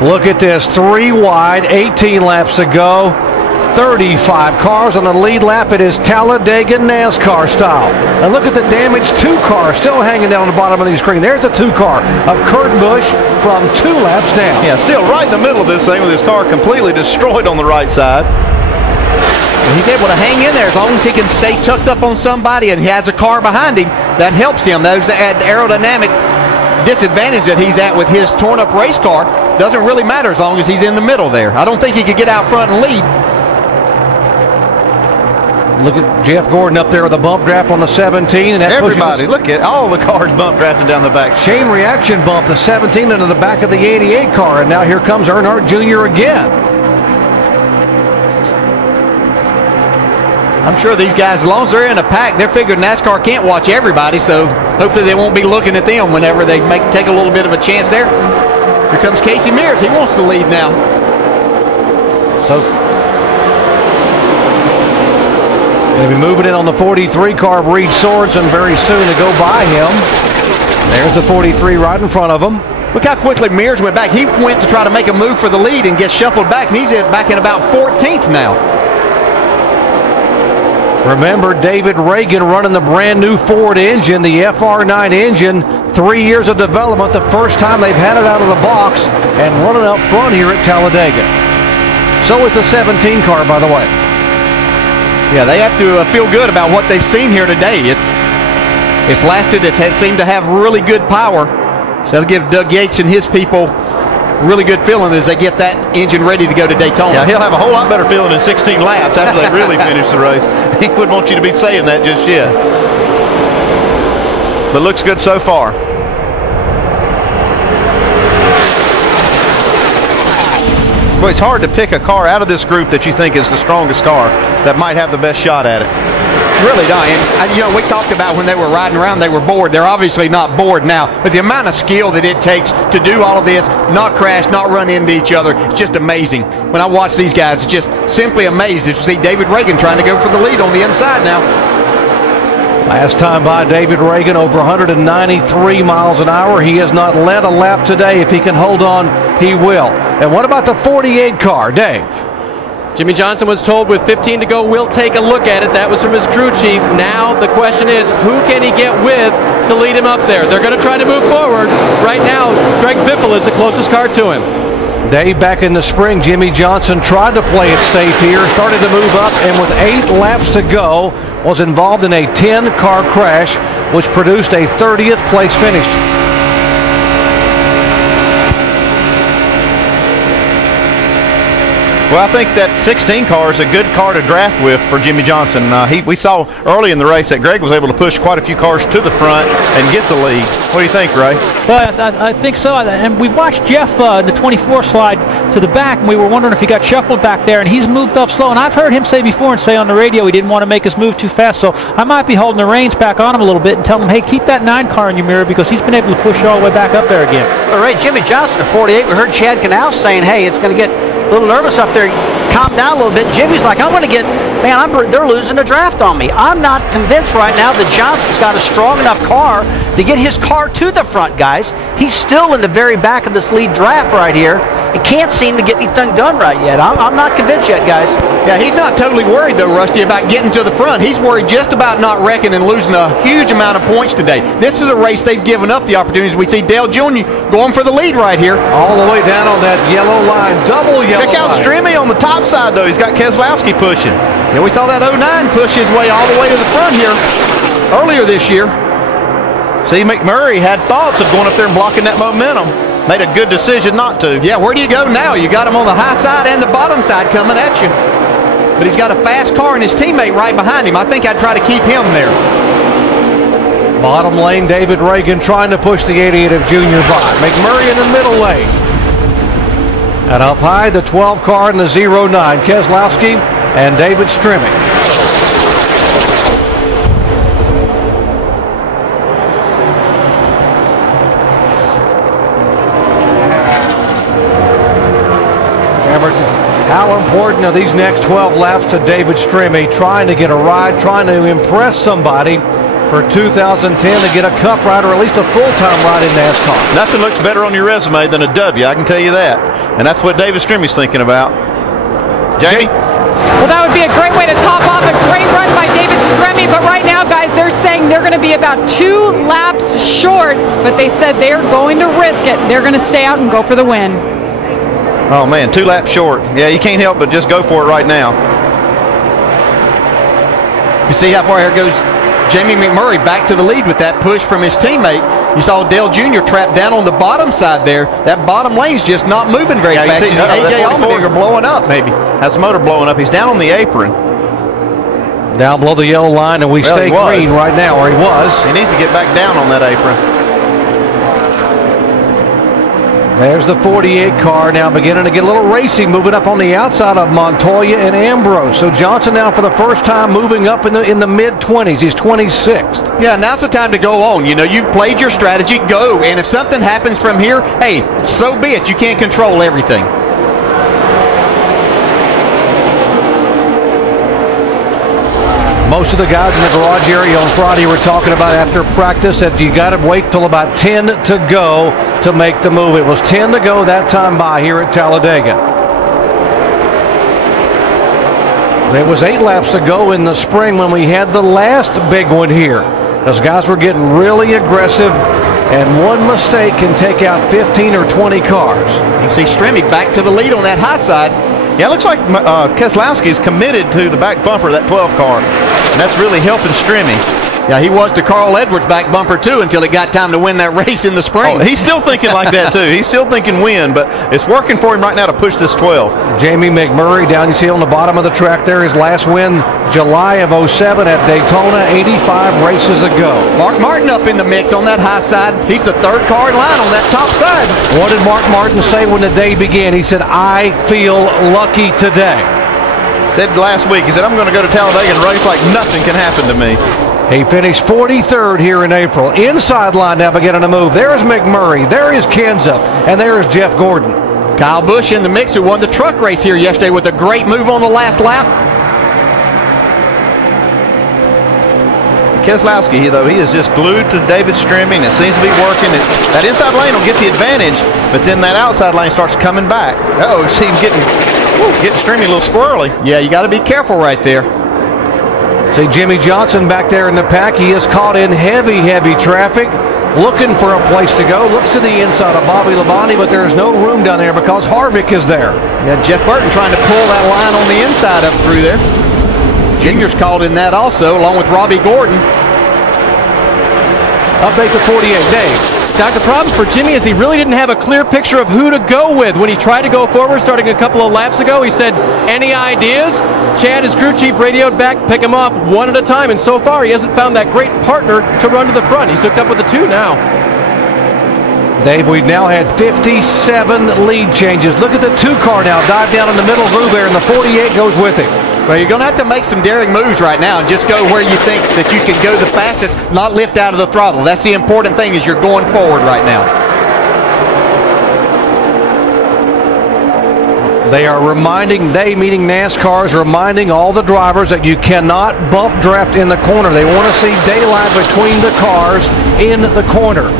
Look at this, 3 wide, 18 laps to go. 35 cars on the lead lap. It is Talladega NASCAR style. And look at the damaged 2 car still hanging down the bottom of the screen. There's the 2 car of Kurt Busch from 2 laps down. Yeah, still right in the middle of this thing with his car completely destroyed on the right side. And he's able to hang in there as long as he can stay tucked up on somebody and he has a car behind him. That helps him. Those aerodynamic disadvantage that he's at with his torn up race car doesn't really matter as long as he's in the middle there. I don't think he could get out front and lead. Look at Jeff Gordon up there with a bump draft on the 17. And that everybody, look at all the cars bump drafting down the back. Chain reaction bump, the 17 into the back of the 88 car. And now here comes Earnhardt Jr. again. I'm sure these guys, as long as they're in a pack, they're figuring NASCAR can't watch everybody, so hopefully they won't be looking at them whenever they take a little bit of a chance there. Here comes Casey Mears. He wants to lead now. So going to be moving in on the 43 car of Reed Sorensen very soon to go by him. There's the 43 right in front of him. Look how quickly Mears went back. He went to try to make a move for the lead and gets shuffled back, and he's back in about 14th now. Remember David Reagan running the brand new Ford engine, the FR9 engine, 3 years of development, the first time they've had it out of the box, and running up front here at Talladega. So is the 17 car, by the way. Yeah, they have to feel good about what they've seen here today. It's lasted. It has seemed to have really good power. So that'll give Doug Yates and his people really good feeling as they get that engine ready to go to Daytona. Yeah, he'll have a whole lot better feeling in 16 laps after they really finish the race. He wouldn't want you to be saying that just yet. But looks good so far. Well, it's hard to pick a car out of this group that you think is the strongest car that might have the best shot at it. Really, Diane. You know, we talked about when they were riding around, they were bored. They're obviously not bored now, but the amount of skill that it takes to do all of this, not crash, not run into each other, it's just amazing. When I watch these guys, it's just simply amazing to see David Reagan trying to go for the lead on the inside now. Last time by David Reagan, over 193 miles an hour. He has not led a lap today. If he can hold on, he will. And what about the 48 car, Dave? Jimmy Johnson was told with 15 to go, we'll take a look at it. That was from his crew chief. Now the question is, who can he get with to lead him up there? They're going to try to move forward. Right now, Greg Biffle is the closest car to him. Dave, back in the spring, Jimmy Johnson tried to play it safe here, started to move up, and with 8 laps to go, was involved in a 10-car crash, which produced a 30th place finish. Well, I think that 16 car is a good car to draft with for Jimmy Johnson. We saw early in the race that Greg was able to push quite a few cars to the front and get the lead. What do you think, Ray? Well, I think so. And we watched Jeff in the 24 slide to the back, and we were wondering if he got shuffled back there, and he's moved up slow. And I've heard him say before and say on the radio he didn't want to make his move too fast, so I might be holding the reins back on him a little bit and tell him, hey, keep that 9 car in your mirror because he's been able to push all the way back up there again. All right, Jimmy Johnson at 48. We heard Chad Canal saying, hey, it's going to get a little nervous up there. Calm down a little bit. Jimmy's like, I'm going to get, man, they're losing a draft on me. I'm not convinced right now that Johnson's got a strong enough car to get his car to the front, guys. He's still in the very back of this lead draft right here and can't seem to get anything done right yet. I'm not convinced yet, guys. Yeah, he's not totally worried, though, Rusty, about getting to the front. He's worried just about not wrecking and losing a huge amount of points today. This is a race they've given up the opportunities. We see Dale Jr. going for the lead right here. All the way down on that yellow line, double yellow Check out line. Strimmy on the top side, though. He's got Keselowski pushing. Yeah, we saw that 09 push his way all the way to the front here earlier this year. See, McMurray had thoughts of going up there and blocking that momentum. Made a good decision not to. Yeah, where do you go now? You got him on the high side and the bottom side coming at you. But he's got a fast car and his teammate right behind him. I think I'd try to keep him there. Bottom lane, David Reagan trying to push the 88 of Junior by. McMurray in the middle lane. And up high, the 12 car and the 09, Keselowski and David Strimmy. How important are these next 12 laps to David Strimmy, trying to get a ride, trying to impress somebody for 2010 to get a cup ride or at least a full-time ride in NASCAR. Nothing looks better on your resume than a W, I can tell you that. And that's what David Stremmey's thinking about. Jamie? Well, that would be a great way to top off a great run by David Stremmey. But right now, guys, they're saying they're going to be about 2 laps short. But they said they're going to risk it. They're going to stay out and go for the win. Oh, man, 2 laps short. Yeah, you can't help but just go for it right now. You see how far here goes Jamie McMurray back to the lead with that push from his teammate. You saw Dale Jr. trapped down on the bottom side there. That bottom lane's just not moving very fast. You see AJ Allmendinger blowing up, maybe. That's the motor blowing up. He's down on the apron. Down below the yellow line, and we stay green right now, or he was. He needs to get back down on that apron. There's the 48 car now beginning to get a little racy, moving up on the outside of Montoya and Ambrose. So Johnson now for the first time moving up in the mid-20s. He's 26th. Yeah, now's the time to go on. You know, you've played your strategy, go. And if something happens from here, hey, so be it. You can't control everything. Most of the guys in the garage area on Friday were talking about after practice that you got to wait till about 10 to go to make the move. It was 10 to go that time by here at Talladega. It was 8 laps to go in the spring when we had the last big one here. Those guys were getting really aggressive, and one mistake can take out 15 or 20 cars. You see Stremmey back to the lead on that high side. Yeah, it looks like Keselowski's committed to the back bumper of that 12 car. And that's really helping Stremmey. Yeah, he was to Carl Edwards' back bumper, too, until it got time to win that race in the spring. Oh, he's still thinking like that, too. He's still thinking win, but it's working for him right now to push this 12. Jamie McMurray down, you see on the bottom of the track there, his last win, July of 07 at Daytona, 85 races ago. Mark Martin up in the mix on that high side. He's the 3rd car in line on that top side. What did Mark Martin say when the day began? He said, I feel lucky today. Said last week, he said, I'm going to go to Talladega and race like nothing can happen to me. He finished 43rd here in April. Inside line now beginning to move. There's McMurray. There is Kenseth. And there's Jeff Gordon. Kyle Busch in the mix, who won the truck race here yesterday with a great move on the last lap. Keselowski, though, he is just glued to David Stremmey, and it seems to be working. That inside lane will get the advantage, but then that outside lane starts coming back. Uh-oh, see him getting Stremmey a little squirrely. Yeah, you got to be careful right there. See Jimmy Johnson back there in the pack. He is caught in heavy traffic, looking for a place to go. Looks to the inside of Bobby Labonte, but there's no room down there because Harvick is there. Yeah, Jeff Burton trying to pull that line on the inside up through there. Junior's called in that also, along with Robbie Gordon. Update to 48, Dave. Doc, the problem for Jimmy is he really didn't have a clear picture of who to go with. When he tried to go forward starting a couple of laps ago, he said, any ideas? Chad, his crew chief, radioed back, pick him off one at a time, and so far he hasn't found that great partner to run to the front. He's hooked up with the 2 now. Dave, we've now had 57 lead changes. Look at the 2 car now, dive down in the middle of Roubaix, and the 48 goes with it. Well, you're going to have to make some daring moves right now and just go where you think that you can go the fastest, not lift out of the throttle. That's the important thing, is you're going forward right now. They are reminding, they meaning NASCAR is reminding all the drivers that you cannot bump draft in the corner. They want to see daylight between the cars in the corner.